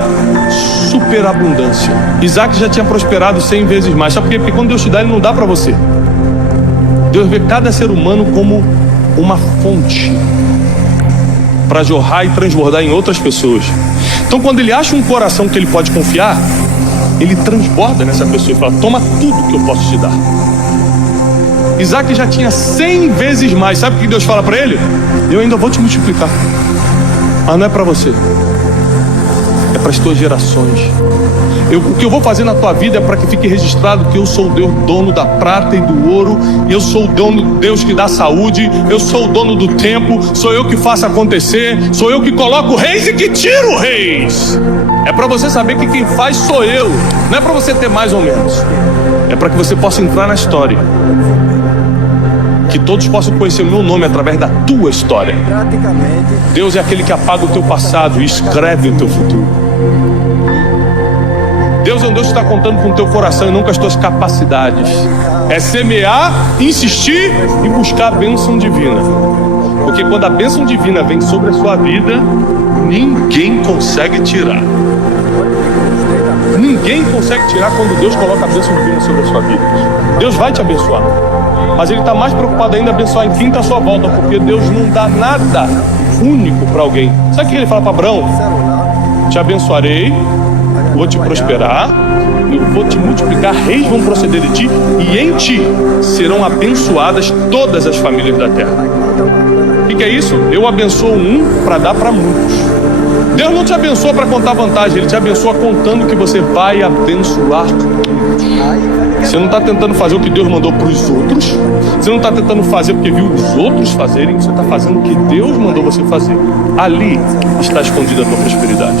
superabundância. Isaac já tinha prosperado 100 vezes mais. Sabe por quê? Porque quando Deus te dá, Ele não dá para você. Deus vê cada ser humano como uma fonte para jorrar e transbordar em outras pessoas. Então quando Ele acha um coração que Ele pode confiar, Ele transborda nessa pessoa e fala: toma tudo que eu posso te dar. Isaac já tinha 100 vezes mais. Sabe o que Deus fala para ele? Eu ainda vou te multiplicar, mas não é para você, é para as tuas gerações. O que eu vou fazer na tua vida é para que fique registrado que eu sou o Deus dono da prata e do ouro. Eu sou o dono, Deus que dá saúde. Eu sou o dono do tempo. Sou eu que faço acontecer. Sou eu que coloco reis e que tiro reis. É para você saber que quem faz sou eu. Não é para você ter mais ou menos. É para que você possa entrar na história, que todos possam conhecer o meu nome através da tua história. Deus é aquele que apaga o teu passado e escreve o teu futuro. Deus é um Deus que está contando com o teu coração e não com as tuas capacidades. É semear, insistir e buscar a bênção divina. Porque quando a bênção divina vem sobre a sua vida, ninguém consegue tirar. Ninguém consegue tirar quando Deus coloca a bênção divina sobre a sua vida. Deus vai te abençoar, mas Ele está mais preocupado ainda em abençoar em quem está à sua volta, porque Deus não dá nada único para alguém. Sabe o que Ele fala para Abraão? Te abençoarei, vou te prosperar, eu vou te multiplicar, reis vão proceder de ti, e em ti serão abençoadas todas as famílias da terra. O que é isso? Eu abençoo um para dar para muitos. Deus não te abençoa para contar vantagem, Ele te abençoa contando que você vai abençoar muitos. Você não está tentando fazer o que Deus mandou para os outros. Você não está tentando fazer porque viu os outros fazerem. Você está fazendo o que Deus mandou você fazer. Ali está escondida a tua prosperidade.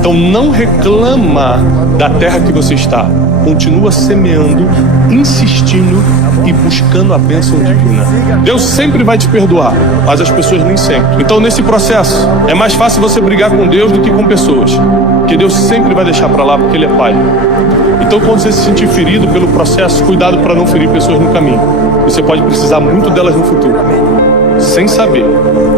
Então não reclama da terra que você está. Continua semeando, insistindo e buscando a bênção divina. Deus sempre vai te perdoar, mas as pessoas nem sempre. Então nesse processo é mais fácil você brigar com Deus do que com pessoas, porque Deus sempre vai deixar para lá, porque Ele é Pai. Então quando você se sentir ferido pelo processo, cuidado para não ferir pessoas no caminho. Você pode precisar muito delas no futuro, sem saber.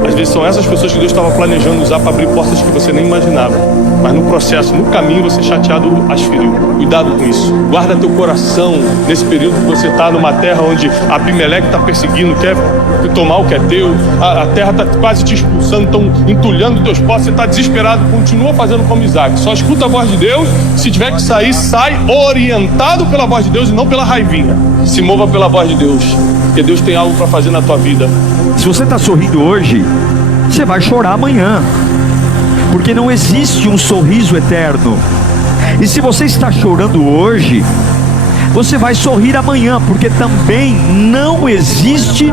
Às vezes são essas pessoas que Deus estava planejando usar para abrir portas que você nem imaginava, mas no processo, no caminho, você chateado as feriu. Cuidado com isso. Guarda teu coração nesse período que você está numa terra onde Abimeleque está perseguindo, quer tomar o que é teu, a terra está quase te expulsando, estão entulhando teus postos, você está desesperado. Continua fazendo como Isaac, só escuta a voz de Deus. Se tiver que sair, sai orientado pela voz de Deus e não pela raivinha. Se mova pela voz de Deus, porque Deus tem algo para fazer na tua vida. Se você está sorrindo hoje, você vai chorar amanhã, porque não existe um sorriso eterno. E se você está chorando hoje, você vai sorrir amanhã, porque também não existe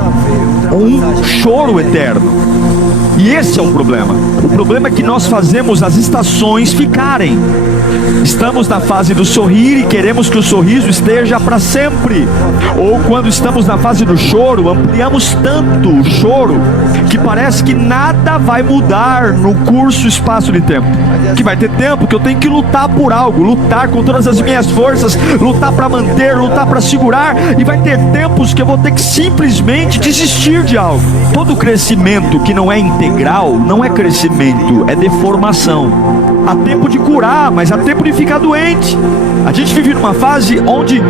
um choro eterno. E esse é o problema. O problema é que nós fazemos as estações ficarem. Estamos na fase do sorrir e queremos que o sorriso esteja para sempre. Ou quando estamos na fase do choro, ampliamos tanto o choro que parece que nada vai mudar no curso espaço de tempo. Que vai ter tempo que eu tenho que lutar por algo, lutar com todas as minhas forças, lutar para manter, lutar para segurar, e vai ter tempos que eu vou ter que simplesmente desistir de algo. Todo crescimento que não é integral não é crescimento, é deformação. Há tempo de curar, mas há tempo de ficar doente. A gente vive numa fase onde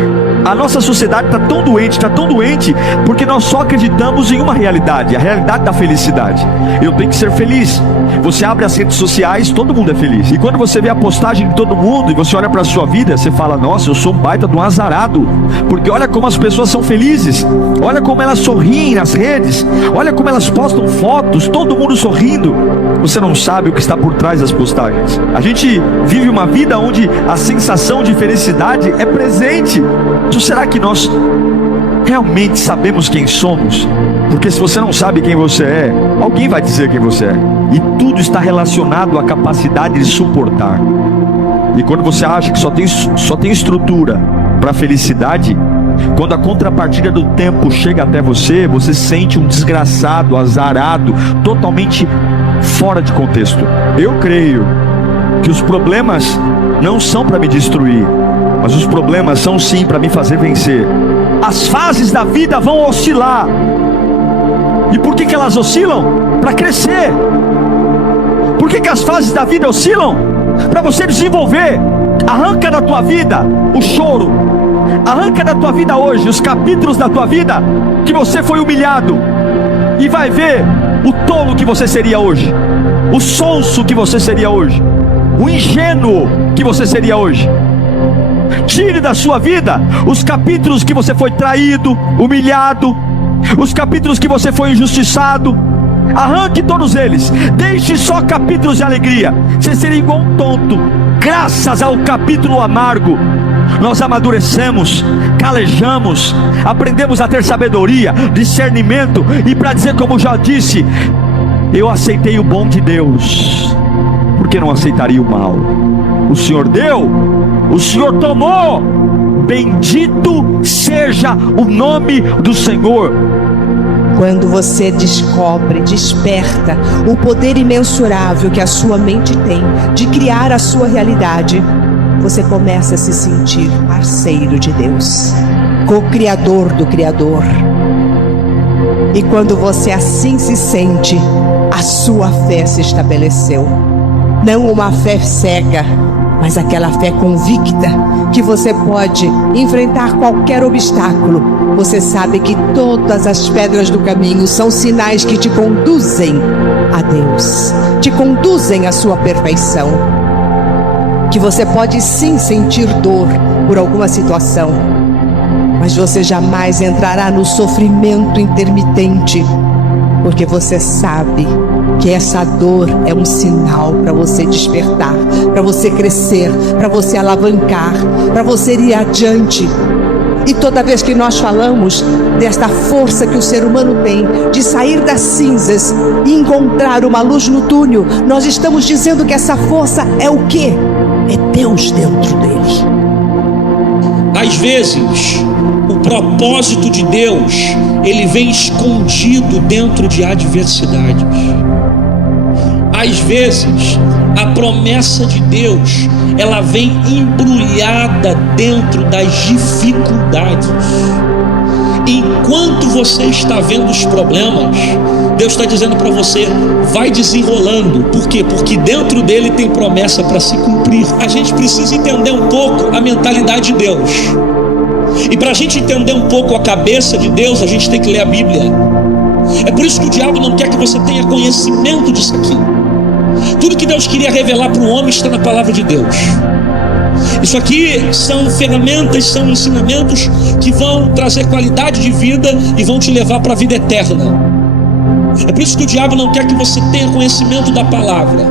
a nossa sociedade está tão doente, porque nós só acreditamos em uma realidade, a realidade da felicidade. Eu tenho que ser feliz. Você abre as redes sociais, todo mundo é feliz. E quando você vê a postagem de todo mundo e você olha para a sua vida, você fala: nossa, eu sou um baita de um azarado, porque olha como as pessoas são felizes, olha como elas sorriem nas redes, olha como elas postam fotos, todo mundo sorrindo. Você não sabe o que está por trás das postagens. A gente vive uma vida onde a sensação de felicidade é presente. Então, será que nós realmente sabemos quem somos? Porque se você não sabe quem você é, alguém vai dizer quem você é. E tudo está relacionado à capacidade de suportar. E quando você acha que só tem estrutura para a felicidade, quando a contrapartida do tempo chega até você, você se sente um desgraçado, azarado, totalmente fora de contexto. Eu creio que os problemas não são para me destruir, mas os problemas são sim para me fazer vencer. As fases da vida vão oscilar. E por que elas oscilam? Para crescer. Por que as fases da vida oscilam? Para você desenvolver. Arranca da tua vida o choro. Arranca da tua vida hoje os capítulos da tua vida que você foi humilhado, e vai ver o tolo que você seria hoje, o sonso que você seria hoje, o ingênuo que você seria hoje. Tire da sua vida os capítulos que você foi traído, humilhado, os capítulos que você foi injustiçado. Arranque todos eles, deixe só capítulos de alegria. Você seria igual um tonto. Graças ao capítulo amargo, nós amadurecemos, calejamos, aprendemos a ter sabedoria, discernimento, e para dizer como já disse, eu aceitei o bom de Deus, porque não aceitaria o mal. O Senhor deu, o Senhor tomou, bendito seja o nome do Senhor. Quando você descobre, desperta o poder imensurável que a sua mente tem de criar a sua realidade, você começa a se sentir parceiro de Deus, co-criador do Criador. E quando você assim se sente, a sua fé se estabeleceu. Não uma fé cega, mas aquela fé convicta, que você pode enfrentar qualquer obstáculo. Você sabe que todas as pedras do caminho são sinais que te conduzem a Deus, te conduzem à sua perfeição. Que você pode sim sentir dor por alguma situação, mas você jamais entrará no sofrimento intermitente, porque você sabe que essa dor é um sinal para você despertar, para você crescer, para você alavancar, para você ir adiante. E toda vez que nós falamos desta força que o ser humano tem de sair das cinzas e encontrar uma luz no túnel, nós estamos dizendo que essa força é o quê? É Deus dentro dele. Às vezes, o propósito de Deus, ele vem escondido dentro de adversidades. Às vezes, a promessa de Deus, ela vem embrulhada dentro das dificuldades. Enquanto você está vendo os problemas, Deus está dizendo para você: vai desenrolando. Por quê? Porque dentro dele tem promessa para se cumprir. A gente precisa entender um pouco a mentalidade de Deus. E para a gente entender um pouco a cabeça de Deus, a gente tem que ler a Bíblia. É por isso que o diabo não quer que você tenha conhecimento disso aqui. Tudo que Deus queria revelar para o homem está na palavra de Deus. Isso aqui são ferramentas, são ensinamentos que vão trazer qualidade de vida e vão te levar para a vida eterna. É por isso que o diabo não quer que você tenha conhecimento da palavra,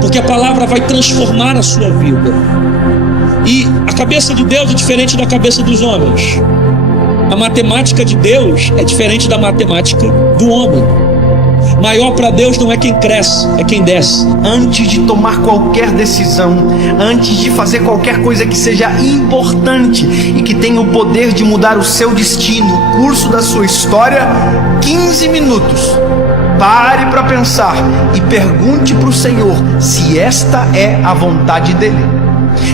porque a palavra vai transformar a sua vida. E a cabeça de Deus é diferente da cabeça dos homens. A matemática de Deus é diferente da matemática do homem. Maior para Deus não é quem cresce, é quem desce. Antes de tomar qualquer decisão, antes de fazer qualquer coisa que seja importante e que tenha o poder de mudar o seu destino, o curso da sua história, 15 minutos. Pare para pensar e pergunte para o Senhor se esta é a vontade dEle.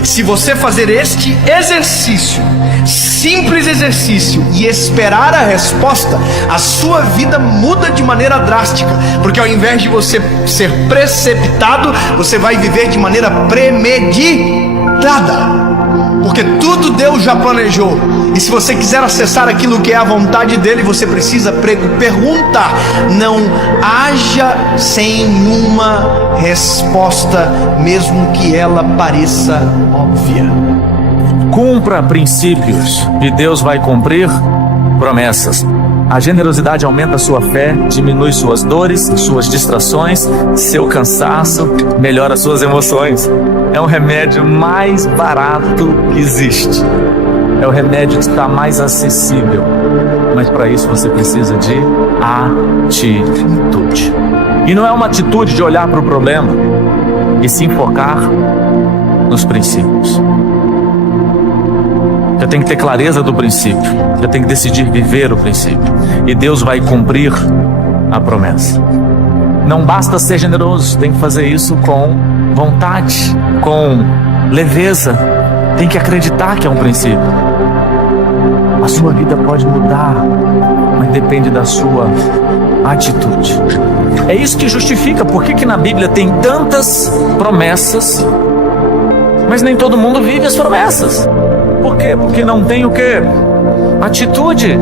Se você fazer este exercício, simples exercício, e esperar a resposta, a sua vida muda de maneira drástica, porque ao invés de você ser preceptado, você vai viver de maneira premeditada, porque tudo Deus já planejou. E se você quiser acessar aquilo que é a vontade dele, você precisa perguntar. Não haja sem uma resposta, mesmo que ela pareça óbvia. Cumpra princípios e Deus vai cumprir promessas. A generosidade aumenta a sua fé, diminui suas dores, suas distrações, seu cansaço, melhora suas emoções. É o remédio mais barato que existe. É o remédio que está mais acessível. Mas para isso você precisa de atitude. E não é uma atitude de olhar para o problema e se focar nos princípios. Você tem que ter clareza do princípio. Você tem que decidir viver o princípio. E Deus vai cumprir a promessa. Não basta ser generoso, tem que fazer isso com vontade, com leveza. Tem que acreditar que é um princípio. A sua vida pode mudar, mas depende da sua atitude. É isso que justifica por que na Bíblia tem tantas promessas, mas nem todo mundo vive as promessas. Por quê? Porque não tem o quê? Atitude.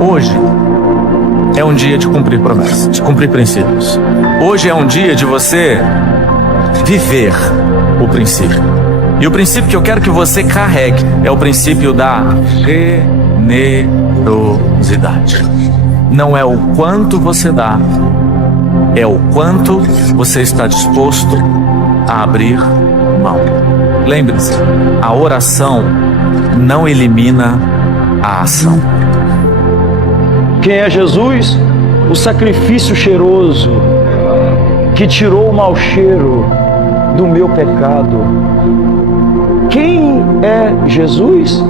Hoje é um dia de cumprir promessas, de cumprir princípios. Hoje é um dia de você viver o princípio. E o princípio que eu quero que você carregue é o princípio da generosidade. Não é o quanto você dá, é o quanto você está disposto a abrir mão. Lembre-se, a oração não elimina a ação. Quem é Jesus? O sacrifício cheiroso que tirou o mau cheiro do meu pecado. Quem é Jesus?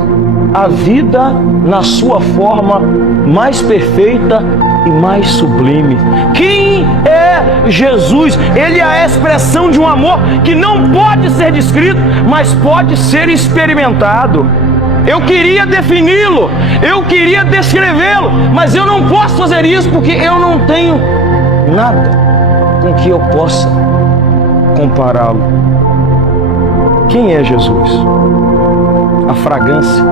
A vida na sua forma mais perfeita e mais sublime. Quem é Jesus? Ele é a expressão de um amor que não pode ser descrito, mas pode ser experimentado. Eu queria defini-lo, eu queria descrevê-lo, mas eu não posso fazer isso porque eu não tenho nada com que eu possa compará-lo. Quem é Jesus? A fragrância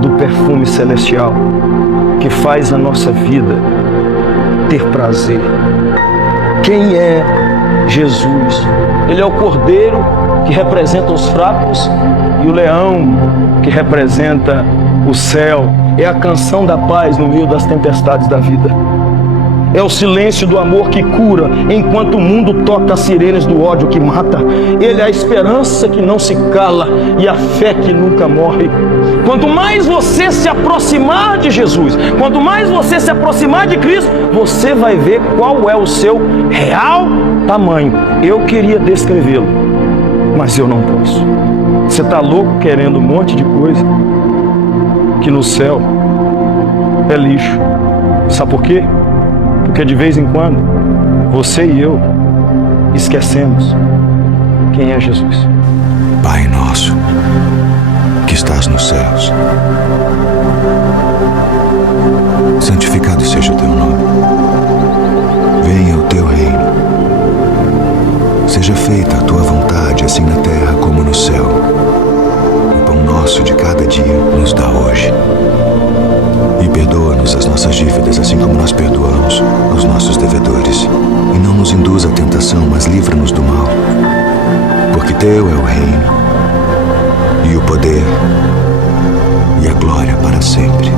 do perfume celestial que faz a nossa vida ter prazer. Quem é Jesus? Ele é o cordeiro que representa os fracos e o leão que representa o céu. É a canção da paz no meio das tempestades da vida. É o silêncio do amor que cura, enquanto o mundo toca as sirenes do ódio que mata. Ele é a esperança que não se cala e a fé que nunca morre. Quanto mais você se aproximar de Jesus, quanto mais você se aproximar de Cristo, você vai ver qual é o seu real tamanho. Eu queria descrevê-lo, mas eu não posso. Você está louco querendo um monte de coisa que no céu é lixo. Sabe por quê? Porque de vez em quando, você e eu esquecemos quem é Jesus. Pai nosso, que estás nos céus, santificado seja o teu nome. Venha o teu reino. Seja feita a tua vontade, assim na terra como no céu. O pão nosso de cada dia nos dá hoje. E perdoa-nos as nossas dívidas, assim como nós perdoamos aos nossos devedores. E não nos induz à tentação, mas livra-nos do mal. Porque teu é o reino, e o poder, e a glória para sempre.